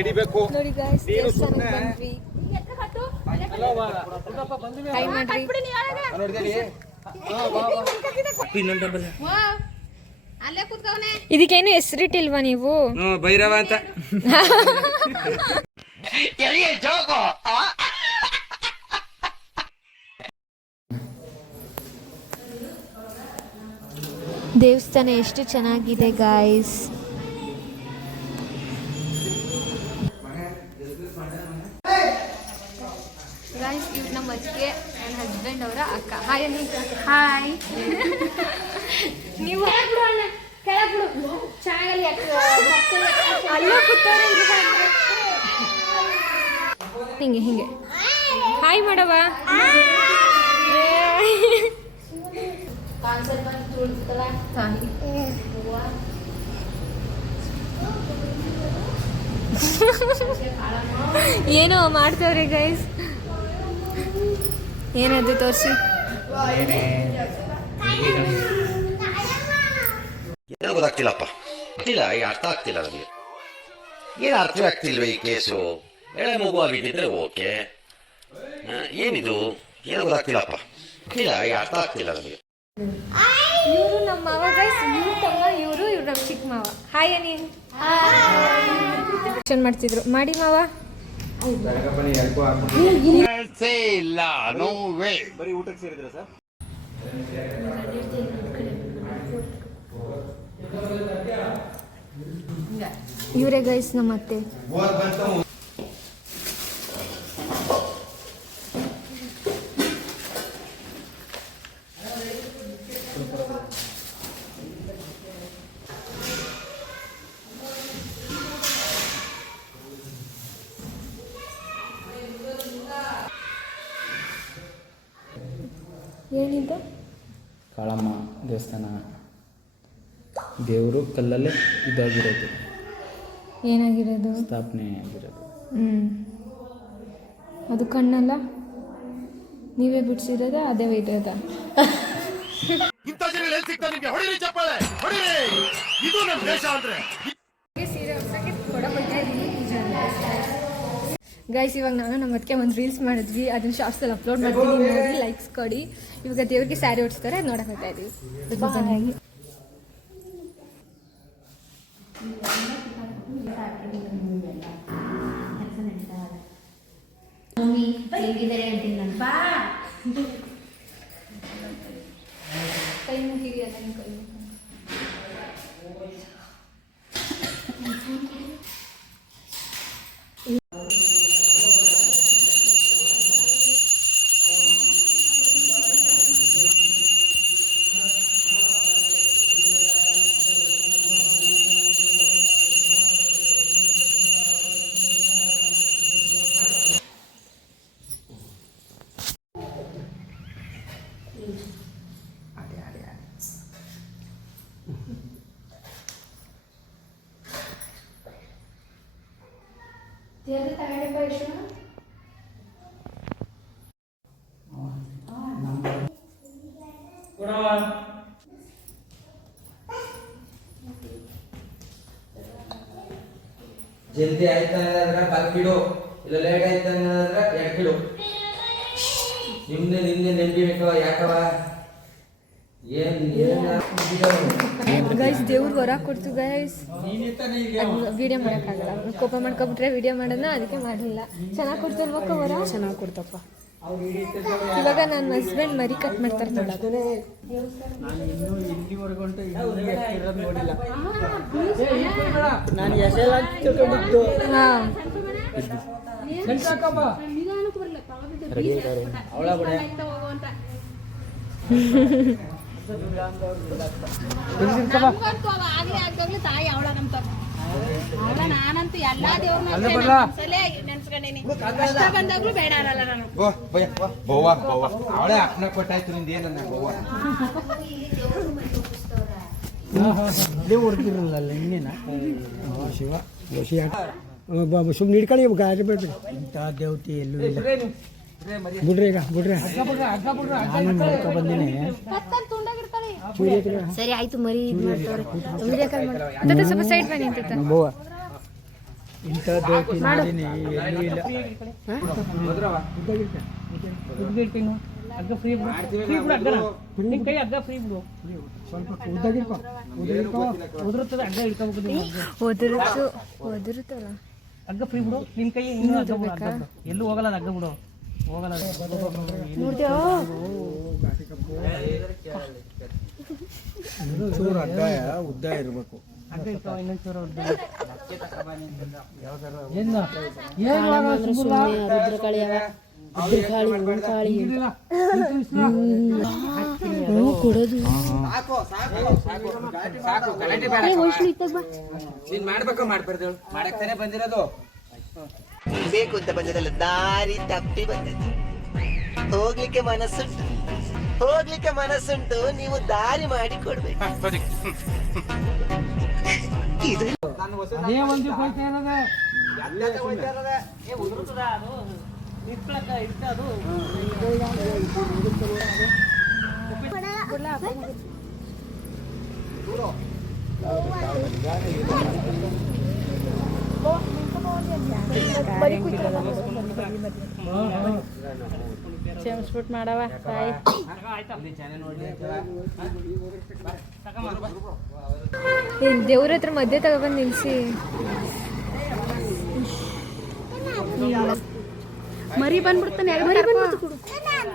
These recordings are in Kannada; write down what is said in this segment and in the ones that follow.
ನೋಡಿ ಗಾಯ್ಸ್ ದೇವಸ್ಥಾನಕ್ಕೆ ಬಂದ್ವಿ. ಹಾಯ್ ಮಾಡ್ರಿ. ಇದಕ್ಕೇನು ಹೆಸರಿಟ್ಟಿಲ್ವಾ ನೀವು? ಭೈರವ ಅಂತ. ದೇವಸ್ಥಾನ ಎಷ್ಟು ಚೆನ್ನಾಗಿದೆ ಗಾಯ್ಸ್. ಗಾಯ್ಸ್ ಇವ್ರು ನಮ್ಮ ಅಜ್ಜಿಗೆ ನನ್ನ ಹಸ್ಬೆಂಡ್ ಅವರ ಅಕ್ಕ. ಹಾಯ್ ಅನ್ನಿ. ಹಾಯ್. ನೀವು ಹಿಂಗೆ ಹಿಂಗೆ ಹಾಯ್ ಮಾಡವ. ಏನೋ ಮಾಡ್ತವ್ರೆ ಗೈಸ್. ಏನದು ತೋರಿಸಿ. ಏನೋ ಗೊತ್ತಾಗ್ತಿಲ್ಲಪ್ಪ. ಗೊತ್ತಿಲ್ಲ, ಅರ್ಥ ಆಗ್ತಿಲ್ಲ ನನಗೆ. ಏನು ಅರ್ಥವೇ ಆಗ್ತಿಲ್ವ ಈ ಕೇಸು? ಎಳೆ ಮಗು ಆಗಿದ್ದಿದ್ರೆ ಓಕೆ. ಏನಿದು ಏನೋ ಗೊತ್ತಾಗ್ತಿಲ್ಲಪ್ಪ. ಗೊತ್ತಿಲ್ಲ, ಅರ್ಥ ಆಗ್ತಿಲ್ಲ ನನಗೆ. ಇವರು ನಮ್ಮ ಮಾವ ಗೈಸ್. ಇವ್ರು ತಮ್ಮ, ಇವರು ನಮ್ಮ ಚಿಕ್ಕ ಮಾವ. ಹಾಯ್ ಅನಿ. ಮಾಡ್ತಿದ್ರು ಮಾಡಿ ಮಾವ. ಇವರೇ ಗೈಸ್ ನಮ್ಮ ಅತ್ತೆ. ಏನಿದೆ? ಕಾಳಮ್ಮ ದೇವಸ್ಥಾನ. ದೇವರು ಕಲ್ಲಲ್ಲೇ ಇದಾಗಿರೋದು. ಏನಾಗಿರೋದು? ಸ್ಥಾಪನೆ ಆಗಿರೋದು. ಅದು ಕಣ್ಣಲ್ಲ, ನೀವೇ ಬಿಡಿಸಿರೋದ? ಅದೇ ಇರೋದ? ಗೈಸ್ ಇವಾಗ ನಾನು ನಮ್ಮ ಅದಕ್ಕೆ ಒಂದು ರೀಲ್ಸ್ ಮಾಡಿದ್ವಿ, ಅದನ್ನ ಶಾರ್ಟ್ಸಲ್ಲಿ ಅಪ್ಲೋಡ್ ಮಾಡ್ತೀನಿ, ನೋಡಿ ಲೈಕ್ಸ್ ಕೊಡಿ. ಇವಾಗ ದೇವ್ರಿಗೆ ಸ್ಯಾರಿ ಓಡಿಸ್ತಾರೆ, ನೋಡಕ್ ಹೋಗ್ತಾ ಇದೀವಿ. ಕೈ ಮುಗಿರಿ ಅಲ್ಲ ಕೈ. ಜಲ್ದಿ ಆಯ್ತಾನೆ ಬರ್ಕಿಡು, ಇಲ್ಲ ಲೇಟ್ ಆಯ್ತಾನೆ 2 ಕಿಲೋ. ನಿನ್ನೆ ನೆನಪಿಬೇಕವ ಯಾಕವ? ಗೈಸ್ ದೇವ್ರಿಗೆ ಹೊರ ಕೊಡ್ತು ಗೈಸ್. ವಿಡಿಯೋ ಮಾಡೋಕ್ಕಾಗಲ್ಲ, ಕೋಪ ಮಾಡ್ಕೊಬಿಟ್ರೆ ವಿಡಿಯೋ ಮಾಡೋಣ, ಅದಕ್ಕೆ ಮಾಡಲಿಲ್ಲ. ಚೆನ್ನಾಗಿ ಕೊಡ್ತಾರೆ ಮಕ್ಕ ಹೊರ. ಚೆನ್ನಾಗಿ ಕೊಡ್ತಪ್ಪ. ಇವಾಗ ನನ್ನ ಹಸ್ಬೆಂಡ್ ಮರಿ ಕಟ್ ಮಾಡ್ತಾರೆ ನೋಡೋದು. ನಾನಂತೂ ಎಲ್ಲಾ ದೇವ್ರನ್ನ ನೆನ್ಸ್ಕೊಂಡೀನಿ. ಕಷ್ಟ ಬಂದಾಗ್ಲೂ ಬೇಡ ಅನ್ನಲ್ಲ ನಾನು. ಅವಳೇ ಅಪ್ಪನ ಕೊಟ್ಟಾಯ್ತು ನಿಂದ ಏನನ್ನ ಬೋವ ಹೊಡ್ತಿರಲ್ಲ ಇನ್ನೇನ ಶಿವ ಸುಮ್ಮನೆ ಹಿಡ್ಕೊಳ್ಳಿ ಗಾಡಿ ಬಿಡ್ರಿ. ಇಂಥ ದೇವತೆ ಎಲ್ಲೂ ಇಲ್ಲ. ಬಿಡ್ರಿ ಈಗ ಬಿಡ್ರಿ. ನಾನು ನೋಡ್ಕೊ ಬಂದಿನಿ. ಸರಿ ಆಯ್ತು, ಮರಿ ಇದು ಮಾಡ್ತಾರೆ. ವಿಡಿಯೋ ಕಾಲ್ ಮಾಡಿ ಸ್ವಲ್ಪ ಸೈಡ್ ಬನ್ನಿ ಅಂತ. ಇಂಥ ದೇವತೆ ಮಾಡಿನಿ ಎಲ್ಲೂ ಇಲ್ಲ ಸ್ವಲ್ಪ ಒದರುತ್ತಲ್ಲ ಹಗ್ಗ ಫ್ರೀ ಬಿಡು ನಿನ್ ಕೈ ಇನ್ನೂ ಹಗ್ಗ ಬಿಡು ಹಗ್ಗ ಬಿಡು. ಎಲ್ಲೂ ಹೋಗಲ್ಲ ಅದು ಹಗ್ಗ ಬಿಡು ಹೋಗಲ್ಲ ಅದು. ಚೂರು ಅಡ್ಡ ಉದ್ದ ಇರಬೇಕು. ಹಗ್ಗ ಇರ್ತಾವ ಇನ್ನೊಂದು ಚೂರು ಉದ್ದ. ಕೊಡೋದು ನೀನ್ ಮಾಡ್ಬೇಕು ಮಾಡ್ಬಾರ್ದು ಮಾಡಕ್ತಾನೆ ಬಂದಿರೋದು. ಬೇಕು ಅಂತ ಬಂದಿರಲ್ಲ, ದಾರಿ ತಪ್ಪಿ ಬಂದಿದ್ದು. ಹೋಗ್ಲಿಕ್ಕೆ ಮನಸ್ಸುಂಟು, ನೀವು ದಾರಿ ಮಾಡಿ ಕೊಡ್ಬೇಕು. ಇದು ಅದೇ ಒಂದು ಹೋಯ್ತಾ ಇರೋದು. ಉದುರುತ್ತದ ಅದು ನಿಂತ್ಕೊಳಕ್ಕ ಇಷ್ಟ ಅದು. ಕ್ಷಮಿಸ್ಬಿಟ್ಟು ಮಾಡವ ತಾಯಿ. ದೇವ್ರ ಹತ್ರ ಮಧ್ಯೆ ತಗೊಬಂದು ನಿಲ್ಸಿ. ಮರಿ ಬಂದ್ಬಿಡ್ತಾನೆ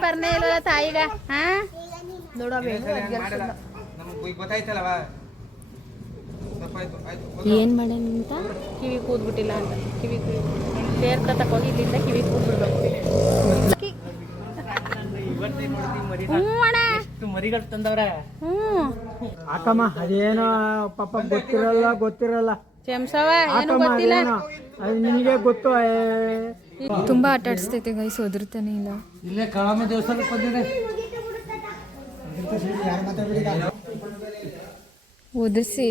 ಬರ್ನೇ ಇಲ್ಲಲ್ಲ ತಾಯಿಗ. ಹಾ ನಮ್ಗೆ ಗೊತ್ತಾಯ್ತಲ್ಲವ. ಏನ್ ಮಾಡೇನಿ ಅಂತ ಕಿವಿ ಕೂದ್ಬಿಟ್ಟಿಲ್ಲ ಅಂತ ಕಿವಿ ಸೇರ್ಕತಕ್ ಹೋಗಿ ಇಲ್ಲಿಂದ ಕಿವಿ ಕೂದ್ಬಿಡ್ಬೇಕು. ಎಷ್ಟು ಮರಿಗಳು ತಂದವ್ರೆ. ಹಾಕಮ್ಮ, ಅದೇನೋ ಪಾಪ ಗೊತ್ತಿರಲ್ಲ ಕ್ಷಮಿಸವ, ಏನು ಹಾಕಮ್ಮ, ಗೊತ್ತಿಲ್ಲ. ಅದೇನೋ ಅದು ನಿನಗೆ ಗೊತ್ತು. ತುಂಬಾ ಆಟ ಆಡಿಸ್ತೈತೆ ಗೈಸ್, ಒದರ್ತಾನೆ ಇಲ್ಲ. ಇಲ್ಲೇ ಕಾಳಮ್ಮ ದೇವಸ್ಥಾನಕ್ಕೆ ಬಂದಿದೆ. ಒದರ್ಸಿ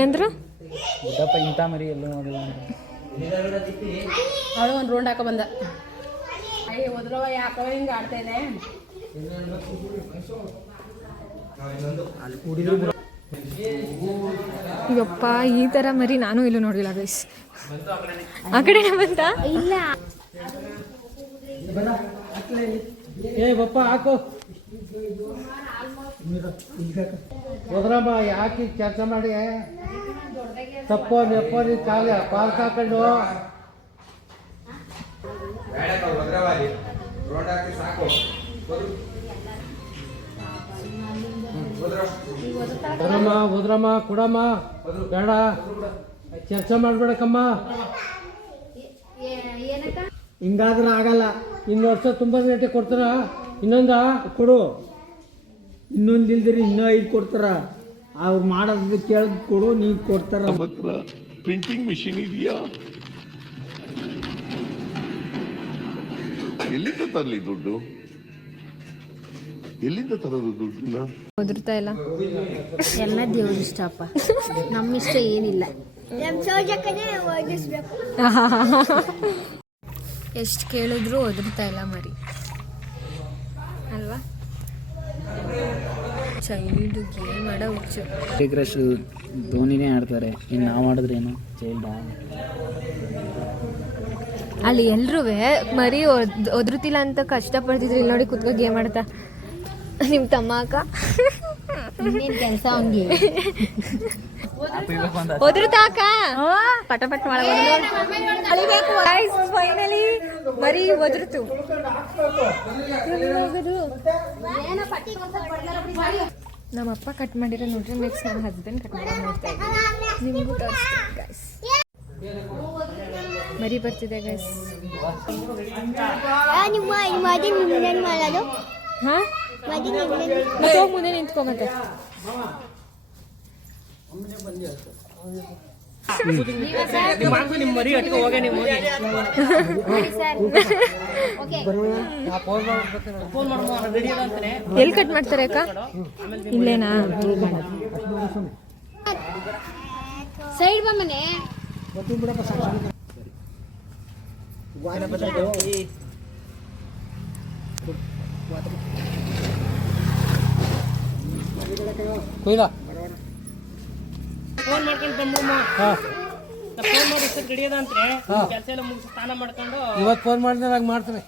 ಏನಂದ್ರು ಬುಡ್ಡಪ್ಪ ಇಂಥ ಮರಿ ಎಲ್ಲೂ ನೋಡಿಲ್ಲ. ಅವಳು ಒಂದು ರೌಂಡ್ ಹಾಕೋ ಬಂದ. ಅಯ್ಯ ಹೋದ್ರವ ಯಾಕವ ಹಿಂಗ ಆಡ್ತಾ ಇದೆ. ಇವಪ್ಪ ಈ ತರ ಮರಿ ನಾನು ಎಲ್ಲೂ ನೋಡಿಲ್ಲ ಗೈಸ್. ಆ ಕಡೆ ಬಂತ ಇಲ್ಲ. ಏ ಬಪ್ಪ ಹಾಕು. ಹೋದ್ರಮ್ಮ ಯಾಕೆ ಕೆಲಸ ಮಾಡಿ ತಪ್ಪೋ ನೆಪ್ಪೋ ನೀನು ಪಾರ್ಕ್ ಹಾಕೊಂಡು ಬೇಡಪ್ಪ ಭದ್ರವಾಗಿ ರೋಡ್ ಹಾಕಿ ಸಾಕು. ಹೋದ್ರಮ್ಮ ಕೊಡಮ್ಮ, ಬೇಡ ಕೆಲಸ ಮಾಡ್ಬೇಡಕ್ಕಮ್ಮ. ಹಿಂಗಾದ್ರೆ ಆಗಲ್ಲ. ಇನ್ನು ವರ್ಷ ತುಂಬ ರೇಟೆ ಕೊಡ್ತಾರ. ಇನ್ನೊಂದ ಕೊಡು, ಇನ್ನೊಂದು ಇಲ್ದಿರಿ ಇನ್ನೂ 5 ಕೊಡ್ತಾರ. ಅವ್ರು ಮಾಡೋದು ಕೇಳಿದ್ ಕೊಡು, ನೀನು ಕೊಡ್ತಾರ. ಪ್ರಿಂಟಿಂಗ್ ಮಿಷಿನ್ ಇದೆಯಾ? ಎಲ್ಲಿಂದ ತರಲಿ ದುಡ್ಡು? ಎಲ್ಲಿಂದ ತರೋದು ದುಡ್ಡನ್ನ? ಒದರ್ತಾ ಇಲ್ಲ. ಎಲ್ಲ ದೇವ್ರ ಇಷ್ಟಪ್ಪ, ನಮ್ಮ ಇಷ್ಟ ಏನಿಲ್ಲ. ಎಷ್ಟು ಕೇಳಿದ್ರು ಒದರ್ತಾ ಇಲ್ಲ ಮರಿ ಅಲ್ವಾ. ಚೈಲ್ಡ್ ಗೇಮ್ ಆಡೋ ಹುಚ್ಚು. ಕ್ರಶ್ ಧೋನಿನೇ ಆಡ್ತಾರೆ, ಇನ್ನು ನಾವು ಆಡಿದ್ರೇನು ಚೈಲ್ಡ. ಅಲ್ಲಿ ಎಲ್ರೂ ಮರಿ ಒದರುತ್ತಿಲ್ಲ ಅಂತ ಕಷ್ಟಪಡ್ತಿದ್ರು. ಇಲ್ಲಿ ನೋಡಿ ಕುತ್ಕೋ ಗೇಮ್ ಆಡ್ತಾ ನಿಮ್ಮ ತಮ್ಮ ಅಕ್ಕ. ಕೆಲಸ ಹಂಗೆ ಒದರುತ್ತಾಕ ಪಟ ಪಟ್ ಫೈನಲಿ ಮರಿ ಒದರ್ತು. ನಮ್ಮಪ್ಪ ಕಟ್ ಮಾಡಿರೋ ನೋಡ್ರಿ. ನೆಕ್ಸ್ಟ್ ನನ್ನ ಹಸ್ಬೆಂಡ್ ಕಟ್ ಮಾಡಿ ನೋಡ್ತಾ ಇದ್ದೀನಿ. ನಿಮಗೂ ತೋರಿಸ್ತೀನಿ ಗೈಸ್. ಮರಿ ಬರ್ತಿದೆ ಗೈಸ್. ಹಾ ಮತ್ತೆ ಹೋಗಿ ಮುಂದೆ ನಿಂತ್ಕೊ ಮತ್ತೆ. ನಿಮ್ಮ ಮರಿ ಅಟ್ಕೊ ಹೋಗಿ ನೀವು ಹೋಗಿ. ಫೋನ್ ಮಾಡುವ ರೆಡಿ ಅದ ಅಂತಾನೆ. ಎಲ್ಲಿ ಕಟ್ ಮಾಡ್ತಾರೆ ಅಕ್ಕ? ಇಲ್ಲೇನಾ? ಸೈಡ್ ಬಾ ಮನೆ. ವಾಟರ್ ಕೊಯ್ಲ ಫೋನ್ ಮಾಡ್ಕೊಂಡು ಬಂದ್ಬಿಡಮ್ಮ. ಹಾಂ ಫೋನ್ ಮಾಡಿ ಇಷ್ಟು ಗಡಿಯದ ಅಂತ್ರೆ ಕೆಲಸ ಎಲ್ಲ ಮುಗಿಸಿ ಸ್ನಾನ ಮಾಡ್ಕೊಂಡು ಇವತ್ತು ಫೋನ್ ಮಾಡಿದ್ರೆ ನಂಗೆ ಮಾಡ್ತೀನಿ.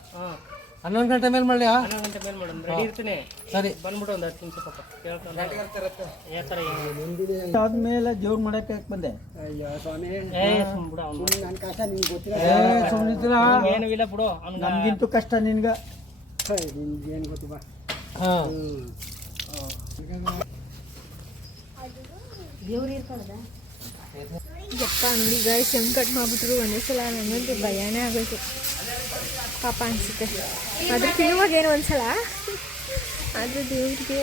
11 ಗಂಟೆ ಮೇಲೆ ಮಾಡಲಿ. 11 ಗಂಟೆ ಮೇಲೆ ಮಾಡೋಣ. ರೆಡಿ ಇರ್ತೀನಿ. ಸರಿ ಬಂದ್ಬಿಡು ಒಂದು 10 ನಿಮಿಷ ಪಾಪ ಕೇಳ್ಕೊಂಡು ಯಾವ ಥರ ಆದ್ಮೇಲೆ ಜೋರ್ ಮಾಡಕ್ಕೆ ಬಂದೆ. ಅಯ್ಯೋ ಸ್ವಾಮಿ, ಬಿಡು ಅವ್ನು ನನ್ನ ಕಷ್ಟ ನಿನ್ಗೆ ಗೊತ್ತಿಲ್ಲ. ಸುಮ್ಮನಿದ್ದೀರಾ? ಏನೂ ಇಲ್ಲ ಬಿಡು ಅವ್ನು. ನಮ್ಗಿಂತೂ ಕಷ್ಟ ನಿನ್ಗೆ. ನಿನ್ಗೇನು ಗೊತ್ತು ಬಾ. ಹಾಂ ಯಪ್ಪ ನೋಡಿ ಗಾಯ್ಸ್ ಹೆಂಗೆ ಕಟ್ ಮಾಡಿಬಿಟ್ರು ಒಂದೇ ಸಲ. ನನಗಂತೂ ಭಯನೇ ಆಗೋಯ್ತು, ಪಾಪ ಅನಿಸುತ್ತೆ. ಅದ್ರ ತಿನ್ನುವಾಗೇನು ಒಂದ್ಸಲ, ಆದರೆ ದೇವ್ರಿಗೆ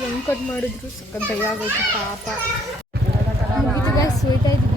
ಹೆಂಗೆ ಕಟ್ ಮಾಡಿದ್ರು ಸಕ್ಕ ಭಯ ಆಗೋಯ್ತು ಪಾಪ. ಮುಗಿದು ಗಾಯ್ಸ್ ಸ್ವೀಟ್ ಆಯ್ತು.